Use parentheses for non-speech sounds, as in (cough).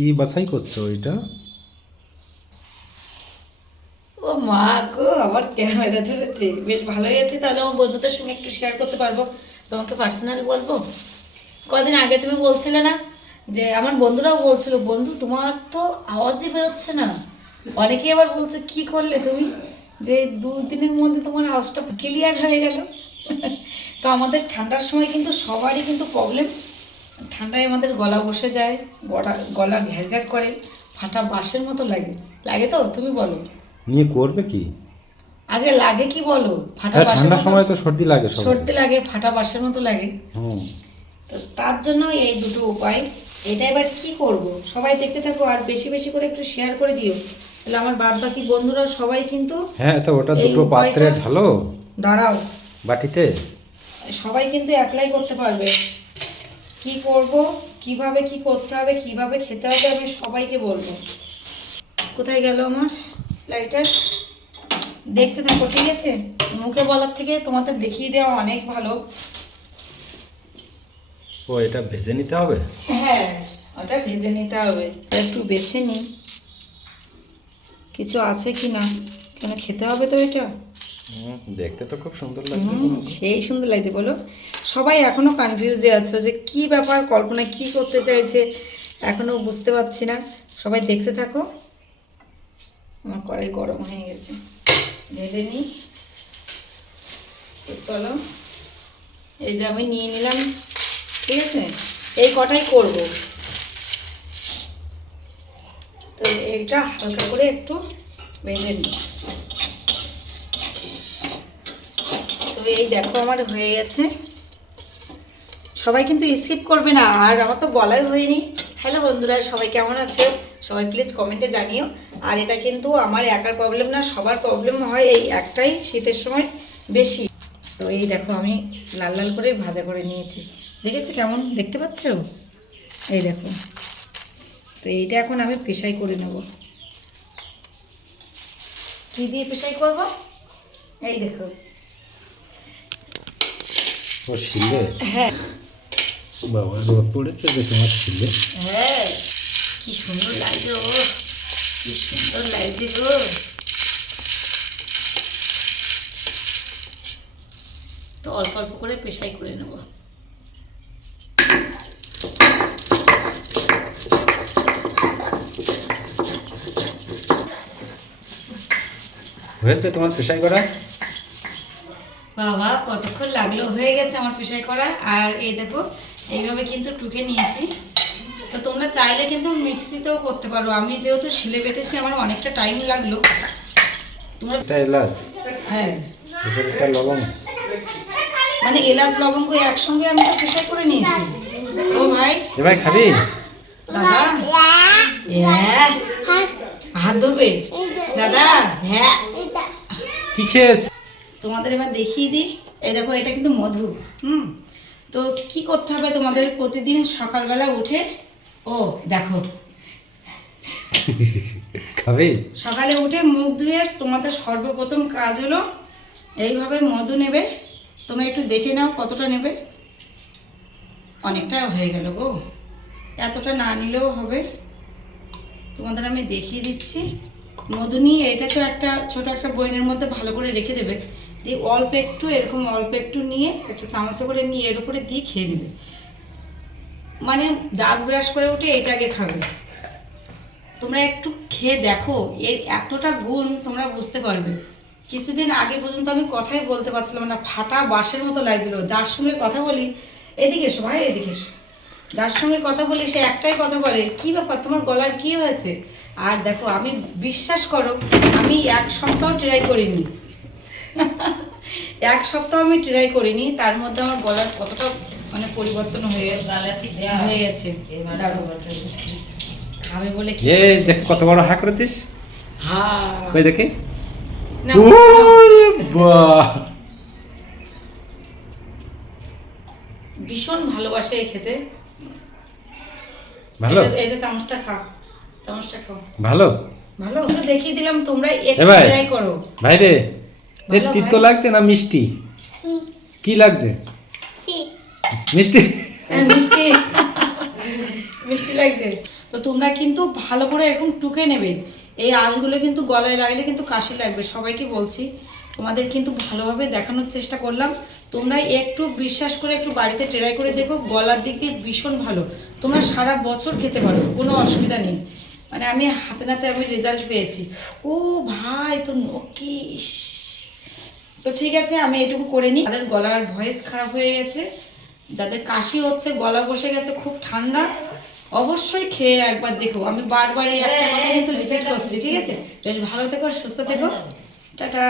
কি বাছাই করছ এটা? ও মা গো, আবার ক্যামেরা ধরেছে। বেশ ভালোই আছে, তাহলে আমার বন্ধুদের সঙ্গে একটু শেয়ার করতে পারব। তোমাকে পার্সোনাল বলব? কদিন আগে তুমি বলছিলে না যে, আমার বন্ধুরাও বলছিল, বন্ধু, তোমার তো আওয়াজই বেরোচ্ছে না। অনেকেই আবার বলছো, কি করলে তুমি? যে দু দিনের মধ্যে তোমার আওয়াজটা ক্লিয়ার হয়ে গেল। তো আমাদের ঠান্ডার সময় কিন্তু সবারই কিন্তু প্রবলেম ঠান্ডায় আমাদের গলা বসে যায় গলা গলা ঘ্যার করে ফাটা বাঁশের মতো লাগে। লাগে তো? তুমি বলো। নিয়ে করবে কি? আগে লাগে কি বলো? ফাটা হ্যাঁ, বাঁশের ঠান্ডার সময় তো সর্দি লাগে সর্দি লাগে ফাটা বাঁশের মতো লাগে। তো তার জন্য এই দুটো উপায়। এটা এবার কি করব? সবাই দেখতে থাকো আর বেশি বেশি করে একটু শেয়ার করে দিও। তাহলে আমার বাদ বাকি বন্ধুরা সবাই কিন্তু হ্যাঁ তো ওটা দুটো পাত্রে ঢালো। দাঁড়াও। বাটিতে? সবাই কিন্তু অ্যাপ্লাই করতে পারবে। কি করব কীভাবে কি করতে হবে কীভাবে খেতে হবে আমি সবাইকে বলব। কোথায় গেল আমার লাইটার দেখতে থাকো ঠিক আছে? মুখে বলার থেকে তোমাদের দেখিয়ে দেওয়া অনেক ভালো। ও এটা ভেজে নিতে হবে? হ্যাঁ ওটা ভেজে নিতে হবে। একটু বেছে নিই। কিছু আছে কি না কেন খেতে হবে তো এটা? দেখতে তো খুব সুন্দর লাগছে। সেই সুন্দর লাগছে, বলো। সবাই এখনও কনফিউজে আছো যে কি ব্যাপার, কল্পনা কি করতে চাইছে? এখনও বুঝতে পারছি না। সবাই দেখতে থাকো। আমার কড়াই গরম হয়ে গেছে। ঢেলে নিই। চলো। এই যে আমি নিয়ে নিলাম। ঠিক আছে? এই কটাই করব। তো এইটা হালকা করে একটু বেঁধে নিই। তো এই দেখো আমার হয়ে গেছে। সবাই কিন্তু স্কিপ করবে না, আর আমার তো বলাই হয়নি। হ্যালো বন্ধুরা, সবাই কেমন আছো? সবাই প্লিজ কমেন্টে জানিও। আর এটা কিন্তু আমার একার প্রবলেম না, সবার প্রবলেম হয় এই একটাই শীতের সময় বেশি। তো এই দেখো আমি লাল লাল করে ভাজা করে নিয়েছি। দেখেছ কেমন? দেখতে পাচ্ছ? এই দেখো। তো এইটা এখন আমি পেশাই করে নেব। কি দিয়ে পেশাই করব? এই দেখো। ও শিলে হ্যাঁ বাবা রোদ পড়েছে যে তোমার শিলে হ্যাঁ কি সুন্দর লাগছে ও কি সুন্দর লাগছে গো তো অল্প অল্প করে পেশাই করে নেব হয়েছে তোমার পেশাই করা বাবা কতক্ষণ লাগল? হয়ে গেছে আমার পেশাই করা। আর এই দেখো এইভাবে কিন্তু টুকে নিয়েছি। তো তোমরা চাইলে কিন্তু মিক্সিতেও করতে পারো। আমি যেহেতু শিলে বেটেছি আমার অনেকটা টাইম লাগল। তোমরা এটা এলাচ? হ্যাঁ। এটা লবণ মানে এলাচ লবঙ্গ একসঙ্গে আমি তো পেশাই করে নিয়েছি। ও ভাই। এ ভাই খাবি? দাদা? হ্যাঁ। হাত ধোবে? দাদা? হ্যাঁ। কি খেয়েছ? তোমাদের এবার দেখিয়ে দিই। এই দেখো এটা কিন্তু মধু। হুম? তো কি করতে হবে তোমাদের প্রতিদিন সকালবেলা উঠে? ও দেখো। খাবি? সকালে উঠে মুখ ধুয়ে তোমাদের সর্বপ্রথম কাজ হলো এইভাবে মধু নেবে। তোমরা একটু দেখে নাও কতটা নেবে। অনেকটা হয়ে গেল গো। এতটা না নিলেও হবে। তোমাদের আমি দেখিয়ে দিচ্ছি। মধু নিয়ে এটা তো একটা ছোট একটা বইনের মধ্যে ভালো করে রেখে দেবে। দিয়ে অল্প একটু, এরকম অল্প একটু নিয়ে একটা চামচে করে নিয়ে এর উপরে দিয়ে খেয়ে নেবে। মানে দাঁত ব্রাশ করে উঠে এইটাকে খাবে। তোমরা একটু খেয়ে দেখো, এর এতটা গুণ তোমরা বুঝতে পারবে। কিছুদিন আগে পর্যন্ত আমি কথাই বলতে পারছিলাম না, ফাটা বাঁশের মতো লাগছিল। যার সঙ্গে কথা বলি, এদিকে এসো ভাই, এদিকে এসো। যার সঙ্গে কথা বলি, সে একটাই কথা বলে, কি ব্যাপার, তোমার গলার কি হয়েছে? আর দেখো, আমি বিশ্বাস করো, আমি এক সপ্তাহ ট্রাই করিনি। (laughs) এক সপ্তাহ আমি ট্রাই করিনি তার মধ্যে আমার গলার কতটা মানে পরিবর্তন হয়ে হয়ে গেছে। খাবে বলে কি দেখ কত বড় হা করেছিস? হ্যাঁ ওই দেখে? ভীষণ ভালোবাসে এই খেতে। ভালো? এটা- এটা চামচটা খাও চামচটা খাও। ভালো? ভালো তো দেখিয়ে দিলাম তোমরা একটু ট্রাই করো। ভাই রে এ তিতো লাগছে না মিষ্টি? কি লাগছে? মিষ্টি? মিষ্টি। মিষ্টি লাগছে। তো তোমরা কিন্তু ভালো করে এরকম টুকে নেবে। এই আঁশগুলো কিন্তু গলায় লাগলে কিন্তু কাশি লাগবে সবাইকে বলছি। তোমাদের কিন্তু ভালোভাবে দেখানোর চেষ্টা করলাম। তোমরা একটু বিশ্বাস করে একটু বাড়িতে ট্রাই করে দেখো গলার দিক দিয়ে ভীষণ ভালো। তোমরা সারা বছর খেতে পারো কোনো অসুবিধা নেই। মানে আমি হাতে নাতে আমি রেজাল্ট পেয়েছি। ও ভাই তো নকিস তো ঠিক আছে, আমি এটুকু করে নিই। তাদের গলার ভয়েস খারাপ হয়ে গেছে। যাদের কাশি হচ্ছে, গলা বসে গেছে, খুব ঠান্ডা। অবশ্যই খেয়ে একবার দেখো। আমি বারবার এই একটা কথা কিন্তু রিপিট করছি, ঠিক আছে? বেশ ভালো থেকো সুস্থ থেকো। টাটা।